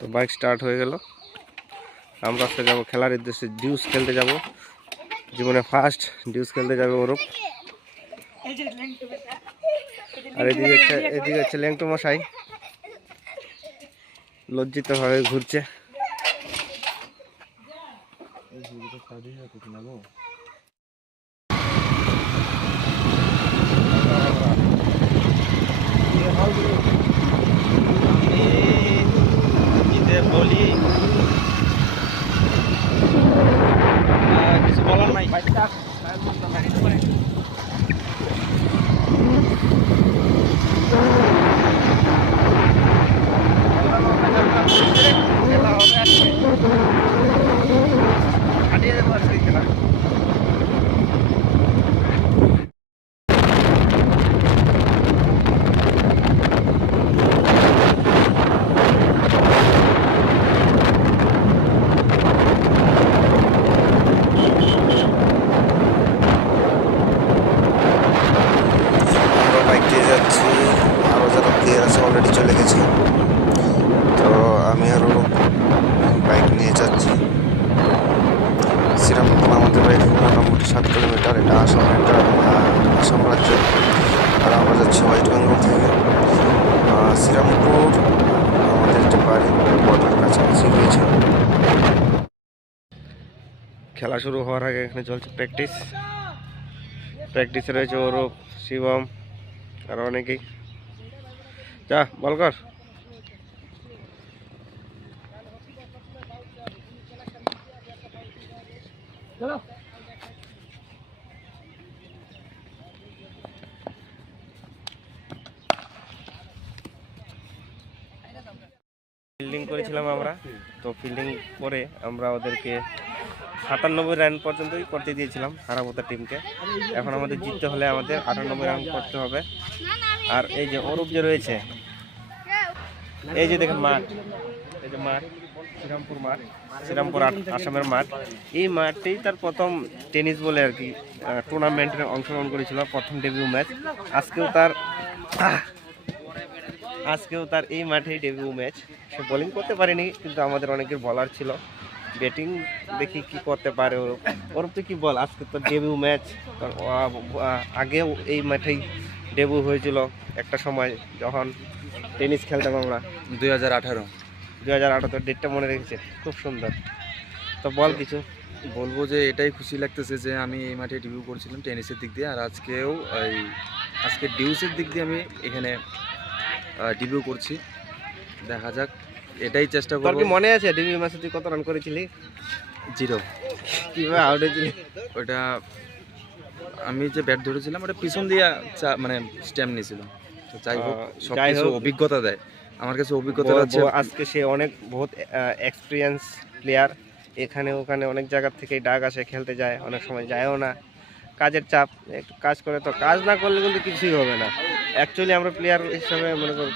তো bike start হয়ে গেল। আমরা আজকে যাবো খেলার উদ্দেশ্যে, ডিউস খেলতে যাব। জীবনে ফার্স্ট ডিউস খেলতে যাবে ওরূপ। আর এদিকে হচ্ছে ল্যাংটু মশাই, লজ্জিত ভাবে ঘুরছে। বলি কিছু বলার নাই। যাচ্ছি, আরও যারা প্লেয়ার আছে অলরেডি চলে গেছে। তো আমি আরও বাইক নিয়ে যাচ্ছি। শ্রীরামপুর আমাদের বাড়ি থেকে মোটামুটি 7 কিলোমিটার। এটা আসাম রাজ্য। আর আমরা যাচ্ছি ওয়েস্ট বেঙ্গল থেকে। শ্রীরামপুর আমাদের যে বাড়ি বর্ডার কাছাকাছি রয়েছে। খেলা শুরু হওয়ার আগে এখানে চলছে প্র্যাকটিসে রয়েছে ওরূপ, শিবম আর অনেকেই। যা বল কর। ফিল্ডিং করেছিলাম আমরা, তো ফিল্ডিং করে আমরা ওদেরকে 97 রান পর্যন্তই করতে দিয়েছিলাম হারামোতা টিমকে। এখন আমাদের জিততে হলে আমাদের 98 রান করতে হবে। আর এই যে অরূপ যে রয়েছে, এই যে দেখেন মাঠ, এই যে মাঠ শ্রীরামপুর আসামের মাঠ। এই মাঠেই তার প্রথম টেনিস বলে আর কি টুর্নামেন্টে অংশগ্রহণ করেছিল, প্রথম ডেবিউ ম্যাচ। আজকেও তার এই মাঠেই ডেবিউ ম্যাচ। সে বোলিং করতে পারেনি, কিন্তু আমাদের অনেকের বলার ছিল। ব্যাটিং দেখি কি করতে পারে ওরূপ। তো কি বল, আজকে তো ডেবিউ ম্যাচ। আগেও এই মাঠেই ডেবিউ হয়েছিল একটা সময়, যখন টেনিস খেলতাম আমরা 2018। তো ডেটটা মনে রেখেছে, খুব সুন্দর। তো বল কিছু। বলবো যে এটাই খুশি লাগতেছে যে আমি এই মাঠে ডেবিউ করছিলাম টেনিসের দিক দিয়ে, আর আজকে ডিউসের দিক দিয়ে আমি এখানে ডেবিউ করছি। দেখা যাক, এটাই চেষ্টা করব। তোর কি মনে আছে ডেবিউ ম্যাচে তুই কত রান করেছিলি? 0। কিভাবে আউট হয়েছিলি? ওটা আমি যে ব্যাট ধরেছিলাম ওটা পিছন দিয়ে মানে স্ট্যাম্প নিয়েছিল। তো যাই হোক, সব কিছু অভিজ্ঞতা দেয়। আমার কাছে অভিজ্ঞতা আছে। আজকে সে বহুত এক্সপিরিয়েন্স প্লেয়ার। এখানে ওখানে অনেক জায়গা থেকে ডাক আসে, খেলতে যায়, অনেক সময় যায়ও না, কাজের চাপ। একটু কাজ করে, তো কাজ না করলে কিন্তু কিছুই হবে না। অ্যাকচুয়ালি আমরা প্লেয়ার হিসাবে মনে করি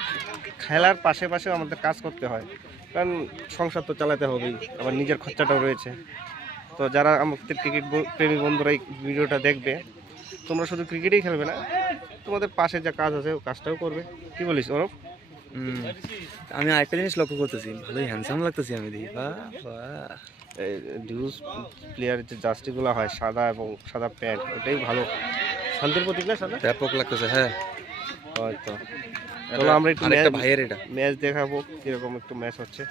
খেলার পাশে আমাদের কাজ করতে হয়, কারণ সংসার তো চালাতে হবেই, আবার নিজের খরচাটাও রয়েছে। তো যারা আমাদের ক্রিকেট প্রেমী বন্ধুরা এই ভিডিওটা দেখবে, তোমরা শুধু ক্রিকেটেই খেলবে না, তোমাদের পাশে যা কাজ আছে ও কাজটাও করবে। কি বলিস অরূপ? আমি আরেকটা জিনিস লক্ষ্য করতেছি, ভালোই হ্যান্ডসাম লাগতেছি আমি দেখি। ডিউস প্লেয়ারের যে জার্সিগুলো হয় সাদা এবং সাদা প্যান্ট, ওটাই ভালো, শান্তির প্রতীক না? সাদা ব্যাপক লাগতেছে। হ্যাঁ হয়তো। চলো আমরা একটু ভাইয়ের এটা ম্যাচ দেখাবো, কিরকম একটু ম্যাচ হচ্ছে।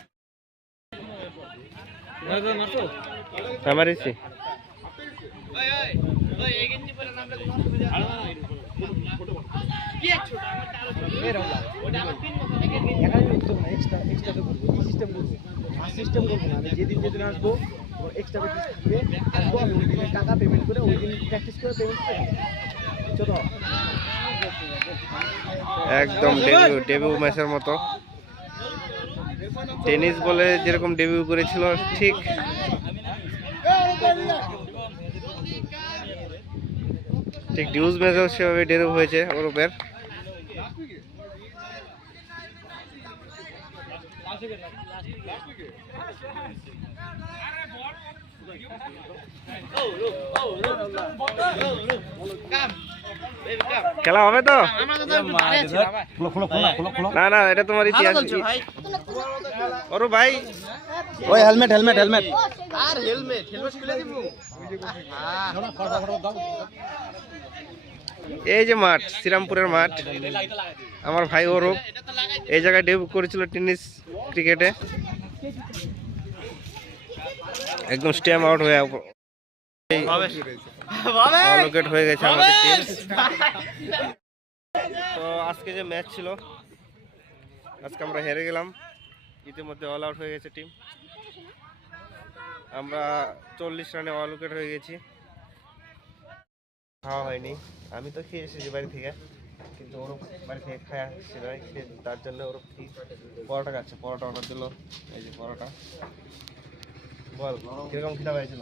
মারিছি সিস্টেম করবো না। যেদিন আসবো এক্সট্রা আসবো, আমি ওই দিনের টাকা পেমেন্ট করে ওই দিন প্র্যাকটিস করে পেমেন্ট করে চলো। একদম ডেবিউ ম্যাচের মতো। টেনিস বলে যেরকম ডেবিউ করেছিল, ঠিক ডিউস ম্যাচেও সেভাবে ডেবিউ হয়েছে ওরূপের। খেলা হবে তো? না না, এটা তোমার ইতিহাস। ওরু ভাই, ওই হেলমেট হেলমেট হেলমেট আর হেলমেট হেলমেট খুলে দিব। এই যে মাঠ, শ্রীরামপুরের মাঠ, আমার ভাই অরূপ এই জায়গায় ডেবিউ করেছিল টেনিস ক্রিকেটে, একদম স্ট্যাম আউট হয়ে অলকেট হয়ে গেছে আমাদের টিম। তো আজকে যে ম্যাচ ছিল, আজকে আমরা হেরে গেলাম, ইতিমধ্যে অল আউট হয়ে গেছে টিম। আমরা 40 রানে অল উইকেট হয়ে গেছি। খাওয়া হয়নি, আমি তো খেয়ে এসেছি বাড়ি থেকে, কিন্তু ওর বাড়ি থেকে খাওয়া আসছে না, তার জন্য ওর পরোটা খাচ্ছে। পরোটা অর্ডার দিল, এই যে পরোটা। বল কিরকম খিদা হয়েছিল?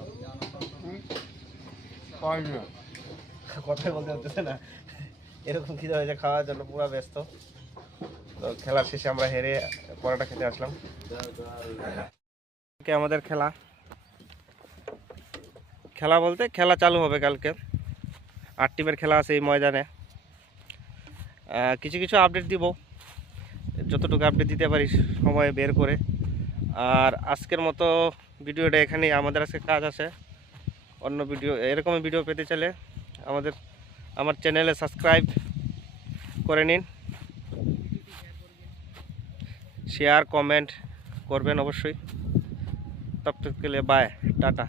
কথাই বলতে হচ্ছে না, এরকম খিদা হয়েছে খাওয়ার জন্য, পুরো ব্যস্ত। তো খেলার শেষে আমরা হেরে পরোটা খেতে আসলাম। আমাদের খেলা খেলা বলতে খেলা চালু হবে কালকে, 8 টিমের খেলা আছে এই ময়দানে। কিছু কিছু আপডেট দিব, যতটুকু আপডেট দিতে পারি সময় বের করে। আর আজকের মতো ভিডিওটা এখানেই। আমাদের আজকে কাজ আছে, অন্য ভিডিও এরকমই ভিডিও পেতে চাইলে আমার চ্যানেলে সাবস্ক্রাইব করে নিন, শেয়ার কমেন্ট করবেন অবশ্যই। তব তক কে লিয়ে বাই, টাটা।